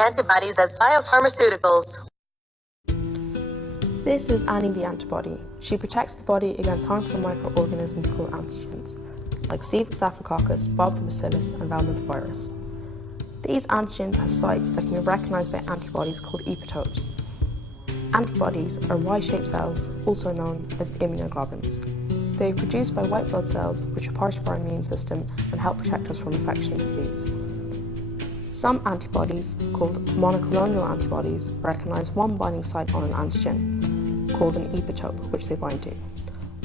Antibodies as biopharmaceuticals. This is Annie the antibody. She protects the body against harmful microorganisms called antigens, like C. the staphylococcus, Bob the bacillus, and Velma the virus. These antigens have sites that can be recognized by antibodies called epitopes. Antibodies are Y-shaped cells, also known as immunoglobulins. They are produced by white blood cells, which are part of our immune system and help protect us from infection and disease. Some antibodies, called monoclonal antibodies, recognize one binding site on an antigen, called an epitope, which they bind to.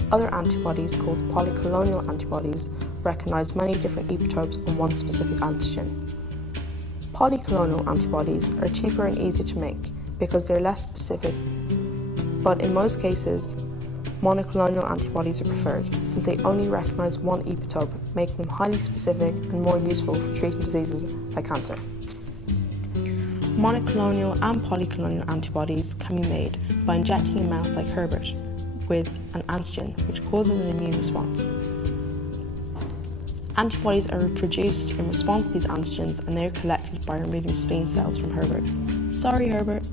Other antibodies, called polyclonal antibodies, recognize many different epitopes on one specific antigen. Polyclonal antibodies are cheaper and easier to make because they're less specific, but in most cases, monoclonal antibodies are preferred since they only recognize one epitope, making them highly specific and more useful for treating diseases like cancer. Monoclonal and polyclonal antibodies can be made by injecting a mouse like Herbert with an antigen which causes an immune response. Antibodies are reproduced in response to these antigens and they are collected by removing spleen cells from Herbert. Sorry, Herbert.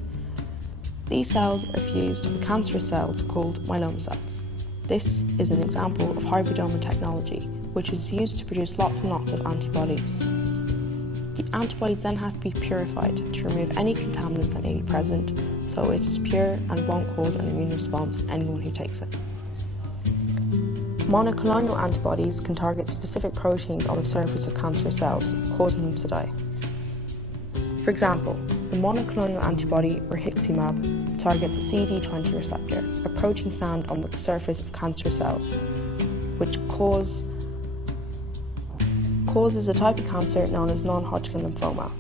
These cells are fused with cancerous cells called myeloma cells. This is an example of hybridoma technology, which is used to produce lots and lots of antibodies. The antibodies then have to be purified to remove any contaminants that may be present, so it is pure and won't cause an immune response in anyone who takes it. Monoclonal antibodies can target specific proteins on the surface of cancerous cells, causing them to die. For example, the monoclonal antibody, rituximab, targets the CD20 receptor, a protein found on the surface of cancerous cells, which causes a type of cancer known as non-Hodgkin lymphoma.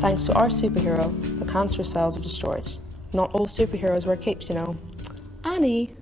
Thanks to our superhero, the cancerous cells are destroyed. Not all superheroes wear capes, you know. Annie!